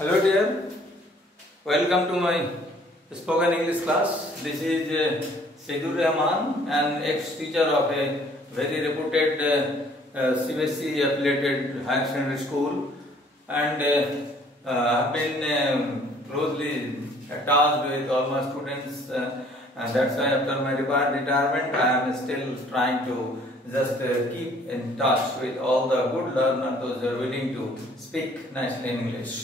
Hello dear, welcome to my spoken English class. This is Saidur Rahman, an ex-teacher of a very reputed CBSE affiliated higher secondary school, and have been closely attached with all my students, and that's why after my retirement I am still trying to just keep in touch with all the good learners, those who are willing to speak nicely in English.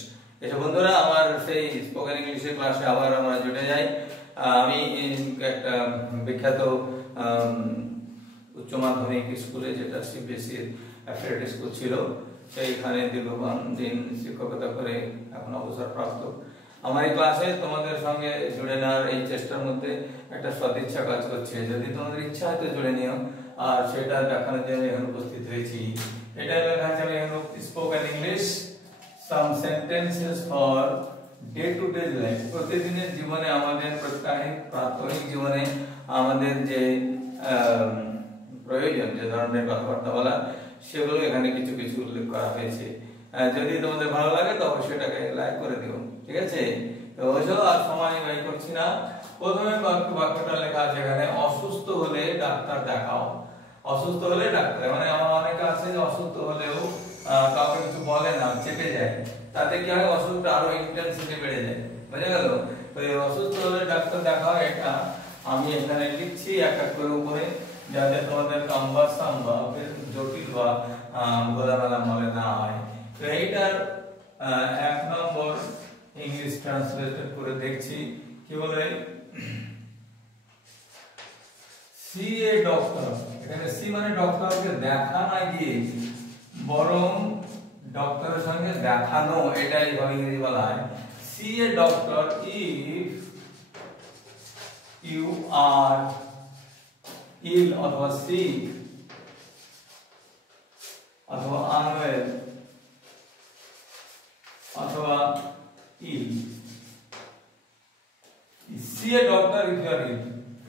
এসব বন্ধুরা আমার সেই spoken ইংলিশের ক্লাসে আবার আমরা জুড়ে যাই। আমি একটা বিখ্যাত উচ্চ মাধ্যমিক স্কুলে, যেটা সিবিএসই অ্যাফিলিয়েটেড স্কুল ছিল, সেইখানে দীর্ঘদিন শিক্ষকতা করে এখন অবসরপ্রাপ্ত। আমার এই ক্লাসে তোমাদের সঙ্গে জুড়ে নেওয়ার এই চেষ্টার মধ্যে একটা সদিচ্ছা কাজ করছে। যদি তোমাদের ইচ্ছা হয় তো জুড়ে নিও, আর সেটা দেখানোর জন্য এখানে উপস্থিত হয়েছি। এটা লেখা আছে আমি এখানে spoken English some sentences for day to day life। প্রতিদিনের জীবনে আমাদের প্রাত্যহিক জীবনে আমাদের যে প্রয়োজন, যে ধরনের কথাবার্তা বলা, সেগুলো এখানে কিছু কিছু উল্লেখ করা হয়েছে। যদি তোমাদের ভালো লাগে তবে সেটাকে লাইক করে দিও, ঠিক আছে? তো ওইসব আর সময় ব্যয় করছি না। প্রথমে বাক্যটা লেখা আছে এখানে, অসুস্থ হলে ডাক্তার দেখাও। অসুস্থ হলে ডাক্তার, মানে আমার অনেকে আছে যে অসুস্থ হলেও কাউকে কিছু বলে না, চেপে যায়, তাতে কি হয়, অসুখটা আরো ইন্টেন্সিটি বেড়ে যায়। বুঝে গেল? তো এই অসুস্থ হলে ডাক্তার দেখাও, এটা আমি এখানে লিখছি এক এক করে উপরে, যাতে তোমাদের কম্বাসাম বা জটিল বা গোলামেলা মনে না হয়। তো এইটার এক নম্বর ইংলিশ ট্রান্সলেটেড করে দেখছি, কি বলে, সি এ ডক্টর। এখানে সি মানে ডক্টরকে দেখা না গিয়ে বরং ডক্টরের সঙ্গে দেখানো, এটাই ইংরেজি বলা হয়। See a doctor if you are ill অথবা সিক অথবা আনওয়েল অথবা ill. See a doctor if you are ill,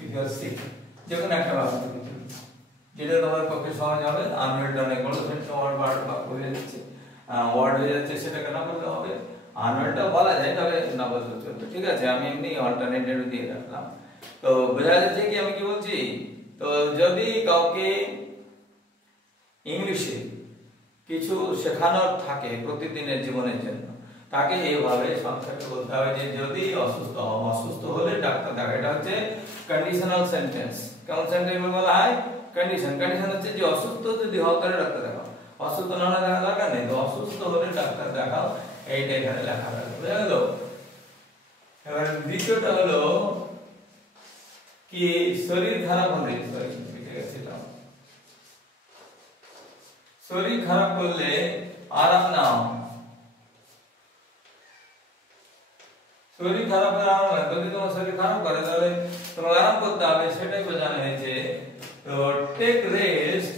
if you are sick, যেকোনো একটা বাক্য যেটা তোমার পক্ষে সহজ হবে। আনওয়েলটা অনেক বড় বাক্য হয়ে যাচ্ছে, ওয়ার্ড হয়ে যাচ্ছে, সেটাকে না বলতে হবে। আনওয়েলটা বলা যায়, তবে না বলতে চলবে, ঠিক আছে? আমি এমনি অল্টারনেটিভ দিয়ে রাখলাম। তো বোঝা যাচ্ছে কি আমি কি বলছি? তো যদি কাউকে ইংলিশে কিছু শেখানোর থাকে প্রতিদিনের জীবনের জন্য, তাকে এইভাবে সংক্ষেপে বলতে হবে যে যদি অসুস্থ হলে ডাক্তার দেখা। এটা হচ্ছে কন্ডিশনাল সেন্টেন্স। কেমন সেন্টেন্স বলা হয়? কন্ডিশন হচ্ছে যে অসুস্থ যদি হও তাহলে ডাক্তার দেখাও, অসুস্থ না হলে দেখা দরকার নেই। তো অসুস্থ হলে ডাক্তার দেখাও, এইটা এখানে লেখা থাকবে। বুঝা গেল? এবার দ্বিতীয়টা হলো কি, শরীর খারাপ হলে, শরীর খারাপ করলে আরাম নাও। শরীর খারাপ করে আরাম নাও। যদি তোমার শরীর খারাপ করে তাহলে তোমার আরাম করতে হবে, সেটাই বোঝানো হয়েছে। তো take rest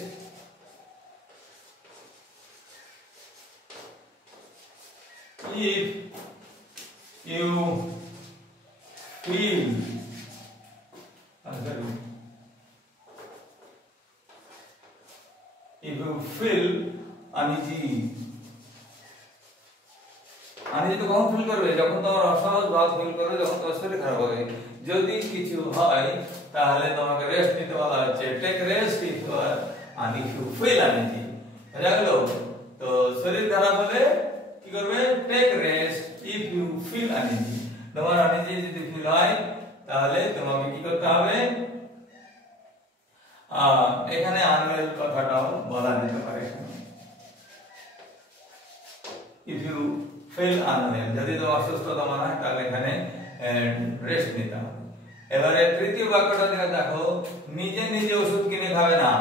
if you feel uneasy। Uneasy তো কখন ফিল করবে? যখন তোমার অসহজ ভাব ফিল করবে, যখন তোমার শরীর খারাপ হবে। যদি কিছু হয় তাহলে তোমাকে রেস্ট নিতে বলা হচ্ছে। Take rest if you feel uneasy. বুঝা গেল? তো শরীর খারাপ হলে কি করবে? Take rest if you feel uneasy. তোমার আনিজি যদি ফিল হয় তাহলে তোমাকে কি করতে হবে? এখানে আনওয়েল কথাটাও বলা যেতে পারে। ইফ ইউ ফিল আনওয়েল, যদি তোমার অসুস্থতা মনে হয় তাহলে এখানে রেস্ট নিতে হবে। এবারে তৃতীয় বাক্যটা দেখো, নিজে নিজে ওষুধ কিনে খাবে না।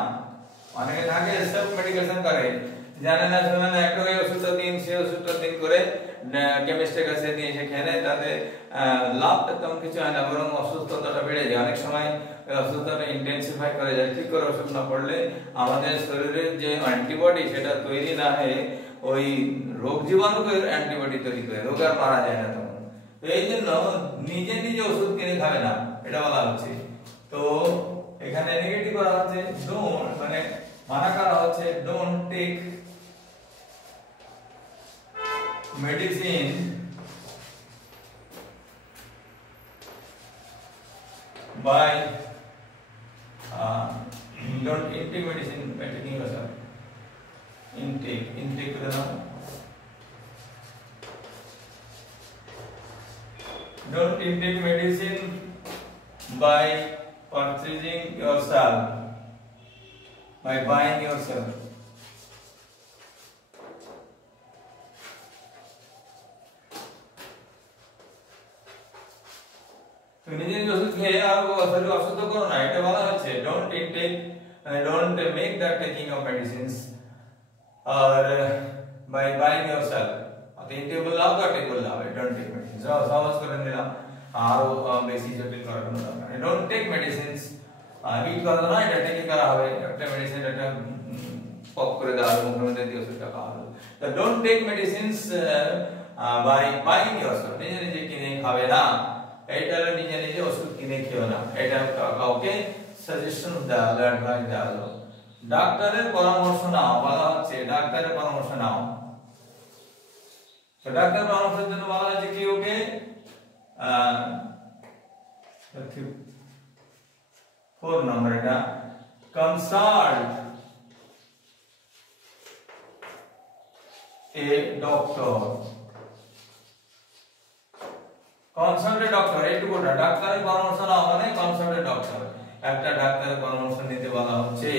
অনেকে থাকে সেলফ মেডিকেশন করে, জানে না শুনে না, একটা ওষুধটা দিন, সে ওষুধটা দিন করে কেমিস্টের কাছে নিয়ে এসে খেয়ে নেয়। তাতে লাভটা তেমন কিছু হয় না, বরং অসুস্থতাটা বেড়ে যায়। অনেক সময় অসুস্থতা ইন্টেন্সিফাই করে যায়। ঠিক করে ওষুধ না পড়লে আমাদের শরীরের যে অ্যান্টিবডি, সেটা তৈরি না হয়ে ওই রোগ জীবাণুকে অ্যান্টিবডি তৈরি করে রোগ আর মারা যায় না তখন। তো এই জন্য নিজে নিজে ওষুধ কিনে খাবে না, এটা বলা হচ্ছে। তো এখানে নেগেটিভ করা হচ্ছে, ডোন্ট, মানে মানা করা হচ্ছে, don't take medicine by don't intake medicine by taking yourself. Intake করে নাও। Don't intake medicine by purchasing yourself, by buying yourself. তুমি নিজে নিজে ওষুধ খেয়ে আর শরীর অসুস্থ করো না, এটা বলা হচ্ছে don't make that taking of medicines or by buying yourself. অত ইনটেক বললাম তো টেক বললাম, don't take medicines সহজ করে নিলাম, আরো বেশি জটিল করার কোনো দরকার নেই। don't take medicines রিড করা না, এটা টেকিং করা হবে, একটা মেডিসিন একটা পপ করে দেওয়া হবে, মুখের মধ্যে দিয়ে ওষুধটা খাওয়া হবে। তো don't take medicines by buying yourself, নিজে নিজে কিনে খাবে না, এটা হলো নিজে নিজে ওষুধ কিনে খেও না, এটা কাউকে সাজেশন দেওয়া হলো, অ্যাডভাইস দেওয়া হলো। ডাক্তারের পরামর্শ নাও বলা হচ্ছে, ডাক্তারের পরামর্শ নাও। তো ডাক্তারের পরামর্শের জন্য বলা হচ্ছে কি, ওকে 4 নম্বর এটা consult a doctor. Consult a doctor, এইটুকুটা ডাক্তারের পরামর্শ নাও মানে কনসাল্ট এ ডক্টর, একটা ডাক্তারের পরামর্শ নিতে বলা হচ্ছে।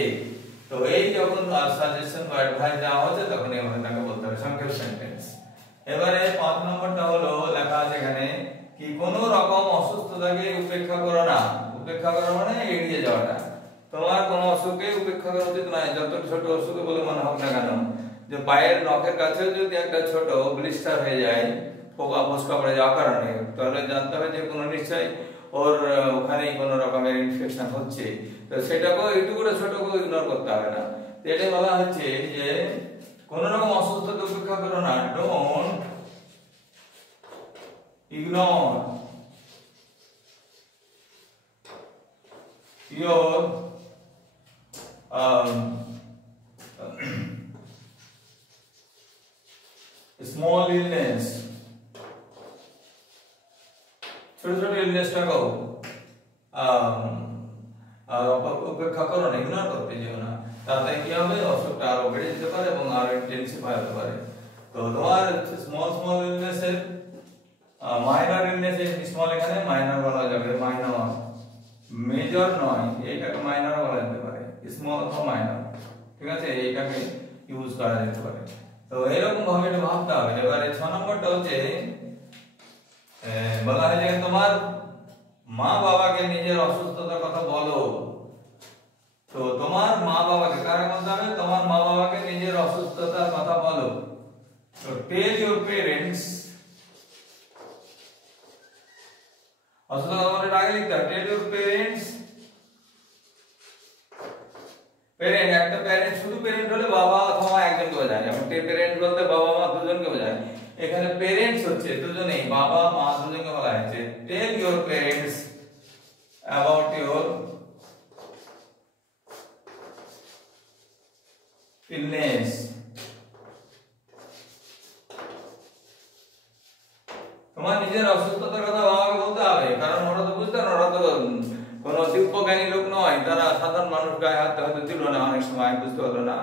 তো এই যখন সাজেশন বা অ্যাডভাইস দেওয়া হচ্ছে তখন এভাবে তাকে বলতে হবে সংক্ষেপ সেন্টেন্স। এবারে 5 নম্বরটা হলো লেখা আছে এখানে কি, কোন রকম অসুস্থতাকে উপেক্ষা করো না। উপেক্ষা করা মানে এড়িয়ে যাওয়াটা, তোমার কোনো অসুখকে উপেক্ষা করা উচিত নয়, যত ছোট অসুখ বলে মনে হোক না কেন। যে পায়ের নখের কাছে যদি একটা ছোট ব্লিস্টার হয়ে যায়, পোকা ফসকা পড়ে যাওয়ার কারণে, তাহলে জানতে হবে যে কোনো নিশ্চয়ই ওর ওখানেই কোনো রকমের ইনফেকশন হচ্ছে, তো সেটাকে একটু করে ছোটকে ইগনোর করতে হবে না। এটাই বলা হচ্ছে যে কোন রকম অসুস্থতা উপেক্ষা করো না, don't ignore your small illness, ছোট ছোট ইলনেসটাকেও উপেক্ষা করো না, ইগনোর করতে যেও না, তাতে কি হবে অসুখটা আরো বেড়ে যেতে পারে এবং আরো ইন্টেন্সিফাই হতে পারে। তো তোমার স্মল ইলনেসের মাইনর ইলনেস, স্মল এখানে মাইনর বলা যাবে, মাইনর মেজর নয়, এইটাকে মাইনর বলা যেতে পারে, স্মল অথবা মাইনর, ঠিক আছে, এইটাকে ইউজ করা যেতে পারে। তো এরকম ভাবে এটা ভাবতে হবে। এবারে 6 নম্বরটা হচ্ছে বলা হয় যে তোমার মা বাবাকে নিজের অসুস্থতার কথা বলো। তো তোমার মা বাবাকে কারে বলতে হবে, তোমার মা বাবাকে নিজের অসুস্থতার কথা বলো। তো টেল ইউর পেরেন্টস, অসুস্থতা বলে আগে লিখতে হবে টেল ইউর পেরেন্টস। প্যারেন্ট, একটা প্যারেন্ট শুধু প্যারেন্ট হলে বাবা অথবা একজনকে বোঝায়, যেমন প্যারেন্ট বলতে বাবা মা দুজনকে বোঝায়, এখানে প্যারেন্টস হচ্ছে দুজনেই, বাবা মা দুজনকে বলা হয়েছে। Tell your parents about your illness. তোমার নিজের অসুস্থতার কথা বাবাকে বলতে হবে, কারণ ওরা তো বুঝতে না, ওরা তো কোনো দিব্যজ্ঞানী লোক নয়, তারা সাধারণ মানুষ গায়ে হাত হয়তো দিল না, অনেক সময় বুঝতে পারলো না,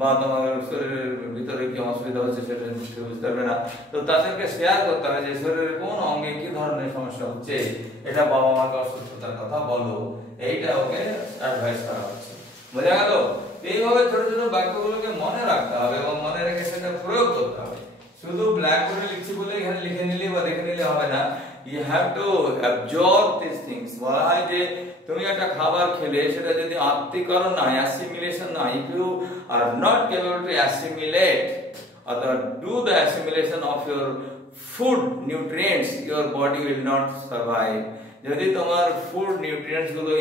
বা তোমার শরীরের ভিতরে কি অসুবিধা হচ্ছে সেটা বুঝতে পারবে না। তো তাদেরকে শেয়ার করতে হবে যে শরীরের কোন অঙ্গে কি ধরনের সমস্যা হচ্ছে, এটা বাবা মাকে অসুস্থতার কথা বলো, এইটা ওকে অ্যাডভাইস করা হচ্ছে। বোঝা গেল? এইভাবে ছোট ছোট বাক্যগুলোকে মনে রাখতে হবে এবং মনে রেখে সেটা প্রয়োগ করতে হবে। শুধু ব্ল্যাকবোর্ডে লিখছি বলে এখানে লিখে নিলে বা দেখে নিলে হবে না, you have to absorb these things। বলা হয় যে তুমি একটা খাবার খেলে সেটা যদি আত্তীকরণ না, অ্যাসিমিলেশন না, if you are not capable to assimilate or do the assimilation of your food nutrients, your body will not survive। যদি তোমার ফুড নিউট্রিয়েন্টস গুলো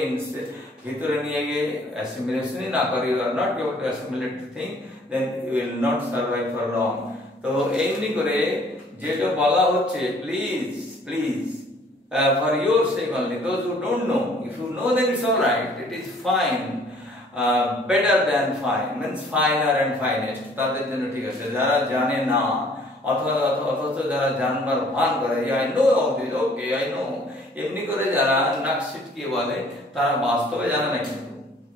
ভিতরে নিয়ে গিয়ে অ্যাসিমিলেশনই না করে, you are not able to assimilate the thing, then you will not survive for long। তো এমনি করে যেটা বলা হচ্ছে, please for your sake only, those who don't know, if you know then it's all right, it is fine, better than fine means finer and finest, তাদের জন্য ঠিক আছে। যারা জানে না অথচ যারা জানবার ভান করে I know all this, okay I know, এমনি করে যারা নাক সিটকিয়ে বলে তারা বাস্তবে জানে না কিন্তু।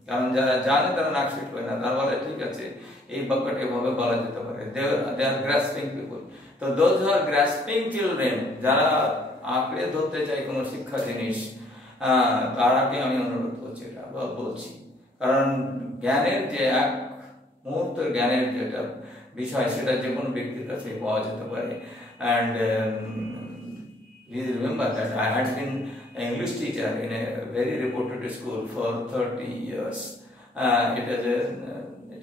কারণ যারা জানে তারা নাক সিটকে না, তারা বলে ঠিক আছে এই বাক্যটি এভাবে বলা যেতে পারে। দে আর গ্রাস্পিং পিপল। তো দোজ আর গ্রাস্পিং চিলড্রেন, যারা আঁকড়ে ধরতে চায় কোনো শিক্ষা জিনিস, তারাকে আমি অনুরোধ করছি, এটা বলছি। কারণ জ্ঞানের যে এক মুহূর্তের জ্ঞানের যেটা বিষয় সেটা যে কোনো ব্যক্তির কাছে পাওয়া যেতে পারে। And please remember that I had been an English teacher in a very reputed school for 30 years. It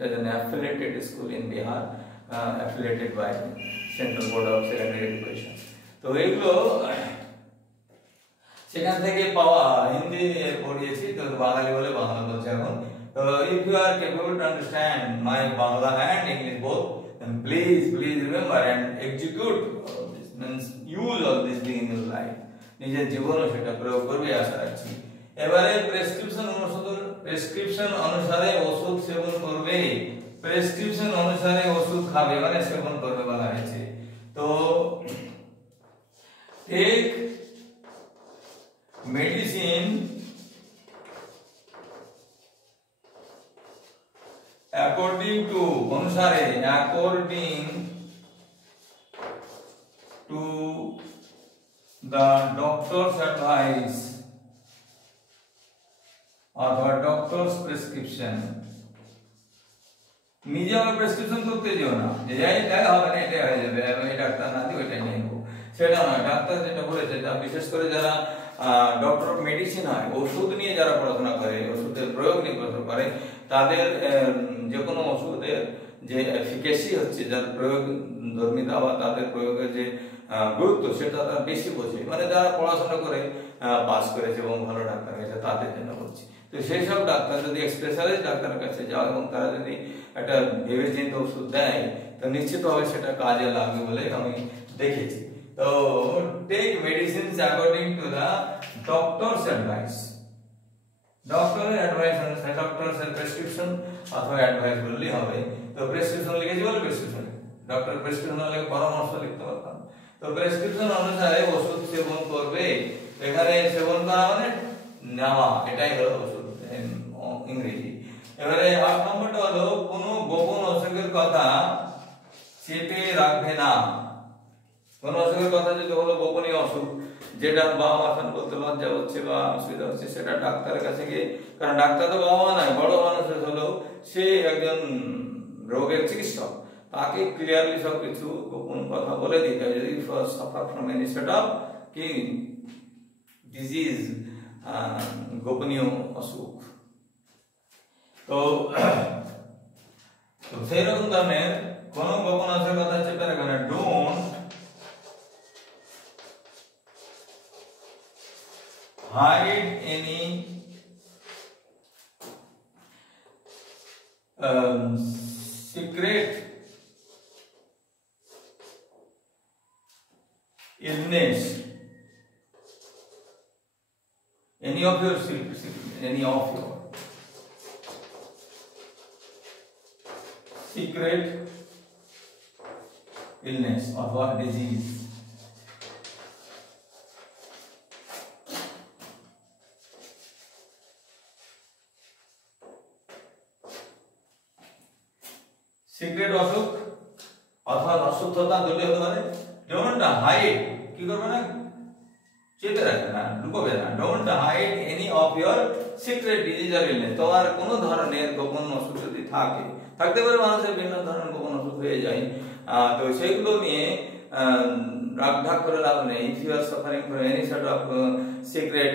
is an affiliated school in Bihar, affiliated by Central Board of Secondary Education. তো এগুলো সেখান থেকে পাওয়া, হিন্দি পড়িয়েছি তো বাঙালি বলে বাংলা বলছি এখন। তো if you are capable to understand my Bangla and English both, then please remember and execute this, means use all this thing in your life. নিজের জীবনে সেটা প্রয়োগ করবে আশা রাখছি। এবারে প্রেসক্রিপশন অনুসারে ওষুধ সেবন করবে, প্রেসক্রিপশন অনুসারে ওষুধ খাবে মানে সেবন করবে বলা হয়েছে। তো টেক মেডিসিন according to অনুসারে, according to the doctor's advice অথবা ডক্টরস প্রেসক্রিপশন। নিজে আমার প্রেসক্রিপশন করতে যেও না, যে যাই দেখা হবে না এটা হয়ে যাবে, এই ডাক্তার না দিয়ে ওইটাই নিয়ে নেবো, সেটা নয়। ডাক্তার যেটা বলেছে, বিশেষ করে যারা ডক্টর অফ মেডিসিন হয়, ওষুধ নিয়ে যারা পড়াশোনা করে, ওষুধের প্রয়োগ নিয়ে পড়াশোনা করে, তাদের যে কোনো ওষুধের যে এফিকেসি হচ্ছে, যার প্রয়োগ ধর্মিতা বা তাদের প্রয়োগের যে গুরুত্ব সেটা তারা বেশি বোঝে, মানে যারা পড়াশোনা করে পাস করেছে এবং ভালো ডাক্তার হয়েছে তাদের জন্য বলছি। তো সেই সব ডাক্তার যদি স্পেশালিস্ট ডাক্তারের কাছে যাও এবং তারা যদি একটা ভেবেচিন্তে ওষুধ দেয়, তো নিশ্চিতভাবে সেটা কাজে লাগবে বলে আমি দেখেছি। তো take medicines according to the doctor's advice, ডক্টরের অ্যাডভাইস অনুসারে, ডক্টরের প্রেসক্রিপশন অথবা অ্যাডভাইস বললেই হবে। তো প্রেসক্রিপশন লিখেছি বলে প্রেসক্রিপশন, ডক্টর প্রেসক্রিপশন হলে পরামর্শ লিখতে পারতাম। তো প্রেসক্রিপশন অনুসারে ওষুধ সেবন করবে, এখানে সেবন করা মানে নেওয়া, এটাই হলো ওষুধ ইংরেজি। এবারে 8 নম্বরটা হলো কোনো গোপন অসুখের কথা চেপে রাখবে না। কোন অসুখের কথা যদি হলো গোপনীয় অসুখ, যেটা বাবা মা বলতে লজ্জা হচ্ছে বা অসুবিধা হচ্ছে, সেটা ডাক্তারের কাছে গিয়ে, কারণ ডাক্তার তো বাবা মা নয়, বড় মানুষের হলেও সে একজন রোগের চিকিৎসক, তাকে ক্লিয়ারলি সবকিছু গোপন কথা বলে দিতে হবে যদি suffer from any set of কি ডিজিজ, গোপনীয় অসুখ। তো সেই রকম ধরনের কোন গোপন অসুখের কথা চেপে রাখবে না। Don't hide any secret illness, any of your secret illness or what disease. Secret অসুখ অথবা অসুস্থতা দুটোই হতে পারে। ডোন্ট হাইড, কি করবে না, চেপে রাখবে না, লুকোবে না। Don't hide any of your secret disease or illness, তোমার কোনো ধরনের গোপন অসুখ যদি থাকতে পারে, মানুষের বিভিন্ন ধরনের গোপন অসুখ হয়ে যায়, তো সেইগুলো নিয়ে রাগঢাক করে লাভ নেই। If you are suffering from any sort of secret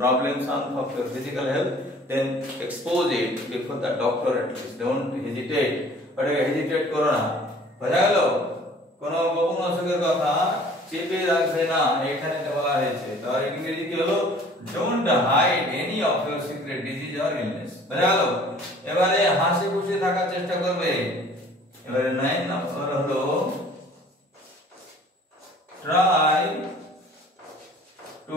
problems of your physical health, then expose it before the doctor at least, don't hesitate, ওটাকে হেজিটেট করো না। বোঝা গেল? কোনো গোপন অসুখের কথা চেপে রাখবে না, এখানে বলা হয়েছে। তার ইংরেজি কি হলো? Don't hide any of your secret disease or illness. বোঝা গেল? এবারে হাসি খুশি থাকার চেষ্টা করবে। এবারে 9 নম্বর হলো ট্রাই টু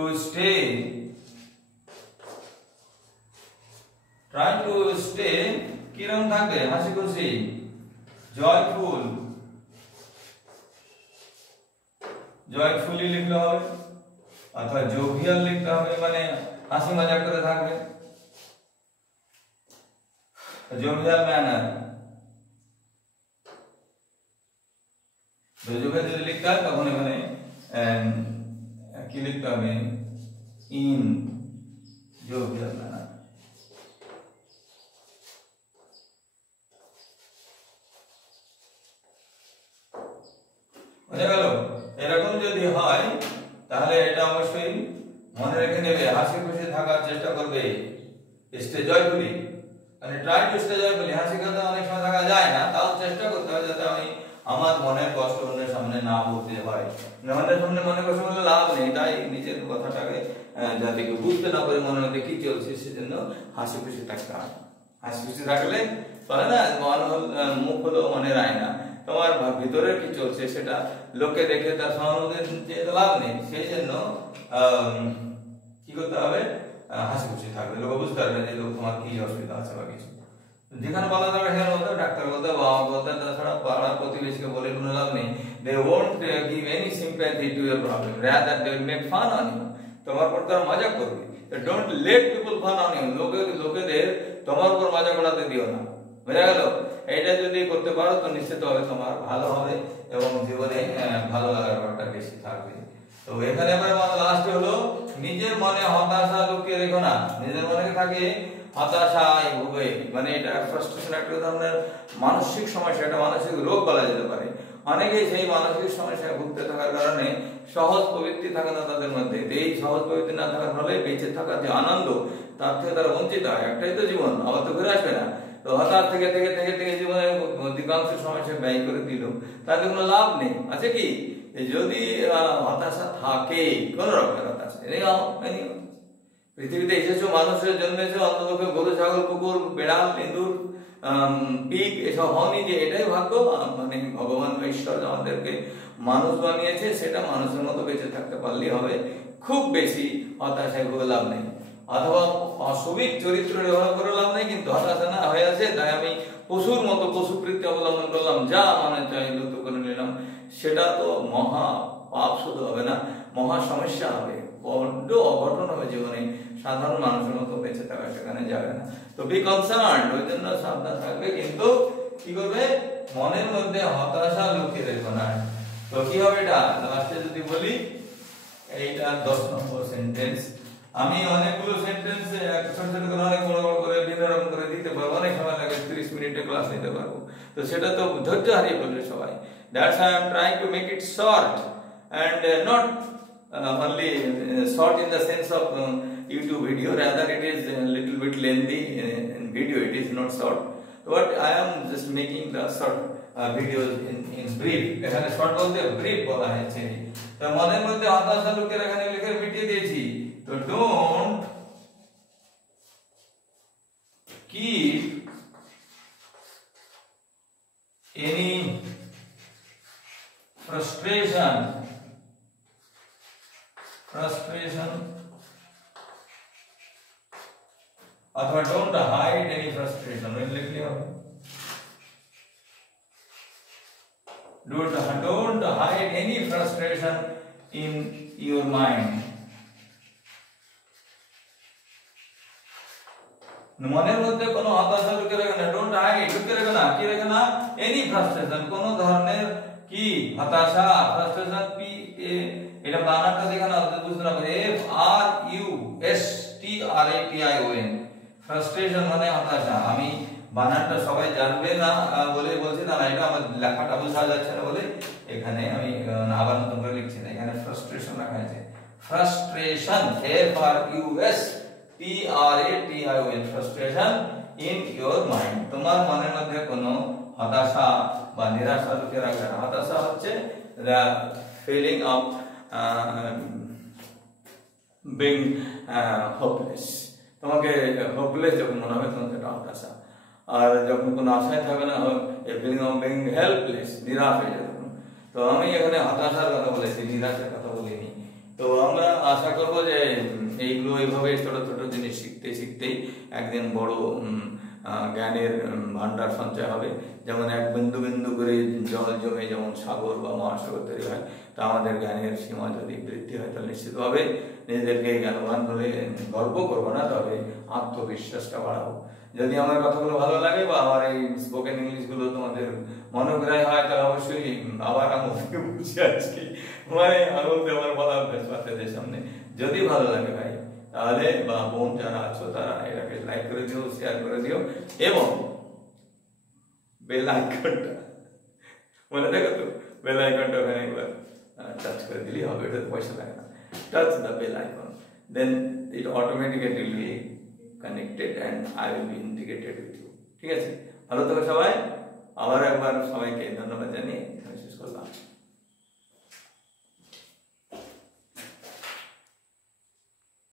স্টে কিরকম থাকবে? হাসি খুশি, জয়ফুল, জয়ফুলি লিখতে হবে অথবা জোভিয়াল লিখতে হবে, মানে হাসি মজাক করে থাকবে, জোভিয়াল ম্যানার। জোভিয়াল যদি লিখতে হয় তখন এখানে কি লিখতে হবে, ইন জোভিয়াল ম্যানার। বুঝা গেল? এরকম যদি হয় তাহলে এটা অবশ্যই মনে রেখে নেবে, হাসি খুশি থাকার চেষ্টা করবে, স্টে জয়ফুলি, মানে ট্রাই টু স্টে জয়ফুলি। হাসি কথা অনেক সময় থাকা যায় না, তাও চেষ্টা করতে হবে যাতে আমি আমার মনের কষ্ট অন্যের সামনে না বলতে হয়। অন্যের সামনে মনে কষ্ট বলে লাভ নেই, তাই নিজের কথাটাকে যাতে কেউ বুঝতে না পারে মনের মধ্যে কি চলছে, সেজন্য হাসি খুশি থাকতে হয়। হাসি খুশি থাকলে বলে না মুখ হলো মনের আয়না, তোমার ভিতরে কি চলছে সেটা লোকে দেখে তার সহানুভূতি লাভ নেই। সেই জন্য কি করতে হবে, হাসি খুশি থাকবে, লোক বুঝতে পারবে যে লোক তোমার কি অসুবিধা আছে বা কিছু। যেখানে বলা যাবে সেখানে বলতে ডাক্তার বলতে বাবা বলতে, তাছাড়া পাড়ার প্রতিবেশীকে বলে কোনো লাভ নেই। They won't give any sympathy to your problem, rather they will make fun on you, তোমার উপর তারা মজা করবে। Don't let people fun on you, লোকেদের তোমার উপর মজা করাতে দিও না। বুঝা গেল? এইটা যদি করতে পারো তো নিশ্চিত হবে তোমার ভালো হবে এবং জীবনে ভালো লাগার ব্যাপারটা বেশি থাকবে। তো এখানে আমরা লাস্টে হলো নিজের মনে হতাশা লুকিয়ে রেখো না। নিজের মনে থাকে হতাশায় ভুগে, মানে এটা ফ্রাস্ট্রেশন, একটা ধরনের মানসিক সমস্যা, এটা মানসিক রোগ বলা যেতে পারে। অনেকেই সেই মানসিক সমস্যায় ভুগতে থাকার কারণে সহজ প্রবৃত্তি থাকে না তাদের মধ্যে। এই সহজ প্রবৃত্তি না থাকার ফলে বেঁচে থাকার যে আনন্দ, তার থেকে তারা বঞ্চিত হয়। একটাই তো জীবন, আবার তো ফিরে আসবে না। তো হতাশ থেকে থেকে থেকে থেকে জীবনের অধিকাংশ সমস্যা ব্যয় করে দিল, তাতে কোনো লাভ নেই। আছে কি, যদি হতাশা থাকে, কোন রকমের হতাশা, পৃথিবীতে এসেছো, মানুষের জন্মেছো, অন্তপক্ষে গরু ছাগল কুকুর বেড়াল ইঁদুর পিগ এসব হয়নি যে এটাই ভাগ্য, মানে ভগবান বা ঈশ্বর আমাদেরকে মানুষ বানিয়েছে, সেটা মানুষের মতো বেঁচে থাকতে পারলেই হবে। খুব বেশি হতাশায় ভুগে লাভ নেই, অথবা অসুবিক চরিত্র ব্যবহার করে লাভ নেই। কিন্তু হতাশা না হয়ে আছে তাই আমি পশুর মতো পশুবৃত্তি অবলম্বন করলাম, যা মনে চাইল তো করে নিলাম, সেটা তো মহা পাপ শুধু হবে না, মহা সমস্যা হবে, বড্ড অঘটন হবে জীবনে। সাধারণ মানুষের মতো বেঁচে থাকা সেখানে যাবে না। তো বি কনসার্ন, ওই জন্য সাবধান থাকবে, কিন্তু কি করবে, মনের মধ্যে হতাশা লুকিয়ে রেখো না। তো কি হবে এটা লাস্টে যদি বলি, এইটা 10 নম্বর সেন্টেন্স। আমি অনেকগুলো সেন্টেন্স ছোট ছোট করে অনেক বড় বড় করে বিভিন্ন রকম করে দিতে পারবো, অনেক সময় লাগে, 30 মিনিটে ক্লাস নিতে পারবো, তো সেটা তো ধৈর্য হারিয়ে ফেলবে সবাই। That's why I am trying to make it short and not only short in the sense of YouTube video, rather it is a little bit lengthy in video, it is not short, but I am just making the short videos in brief. এখানে short বলতে brief বলা হয়েছে। তো মনের মধ্যে হতাশা লুকিয়ে এখানে লিখে মিটিয়ে দিয়েছি। তো don't keep any frustration अथवा don't hide any frustration, लिखने হবে don't hide any frustration in your mind। মনের মধ্যে কোনো হতাশা লুকিয়ে রাখবে না, ডোন্ট হাইড, লুকিয়ে রাখবে না, কি রাখবে না, এনি ফ্রাস্ট্রেশন, কোনো ধরনের কি হতাশা, ফ্রাস্ট্রেশন, পি এ, এটা বানানটা দেখে না বুঝতে না পারে, F R U S T R A T I O N, frustration মানে হতাশা। আমি বানানটা সবাই জানবে না বলে বলছি না, এটা আমার লেখাটা বোঝা যাচ্ছে না বলে এখানে আমি আবার নতুন করে লিখছি না, এখানে ফ্রাস্ট্রেশন রাখা আছে, frustration, F R U S T R A T I O N, frustration in your mind, তোমার মনের মধ্যে কোনো হতাশা বা নিরাশা লুকিয়ে রাখবে না। হতাশা হচ্ছে the feeling of being hopeless, তোমাকে hopeless যখন মনে হবে তখন সেটা হতাশা। আর যখন কোনো আশায় থাকবে না, feeling of being helpless, নিরাশ হয়ে যাবে। তো আমি এখানে হতাশার কথা বলেছি, নিরাশার কথা বলিনি। তো আমরা আশা করবো যে এইগুলো এইভাবে ছোট ছোট জিনিস শিখতে শিখতেই একদিন বড় জ্ঞানের ভান্ডার সঞ্চয় হবে। যেমন এক বিন্দু বিন্দু করে জল জমে যেমন সাগর বা মহাসাগর তৈরি হয়, তা আমাদের জ্ঞানের সীমা যদি বৃদ্ধি হয় তাহলে নিশ্চিতভাবে নিজেদেরকে জ্ঞানবান বলে গর্ব করবো না, তবে আত্মবিশ্বাসটা বাড়াবো। যদি আমার কথাগুলো ভালো লাগে বা আমার এই স্পোকেন ইংলিশগুলো তোমাদের মনোগ্রাহী হয়, তাহলে অবশ্যই আবার আমাকে বুঝে আজকে মানে আঙুল দেওয়ার বলা অভ্যাস বাচ্চাদের সামনে। যদি ভালো লাগে ভাই তাহলে বা বোন যারা আছো তারা এটাকে লাইক করে দিও, শেয়ার করে দিও, এবং বেল আইকনটা মনে দেখো তো, বেল আইকনটা ওখানে একবার টাচ করে দিলেই হবে, এটাতে পয়সা লাগে না। Touch the bell icon, then it automatically will be connected and I will be integrated with you. ঠিক আছে, ভালো থাকো সবাই। আবার একবার সবাইকে ধন্যবাদ জানিয়ে শেষ করলাম।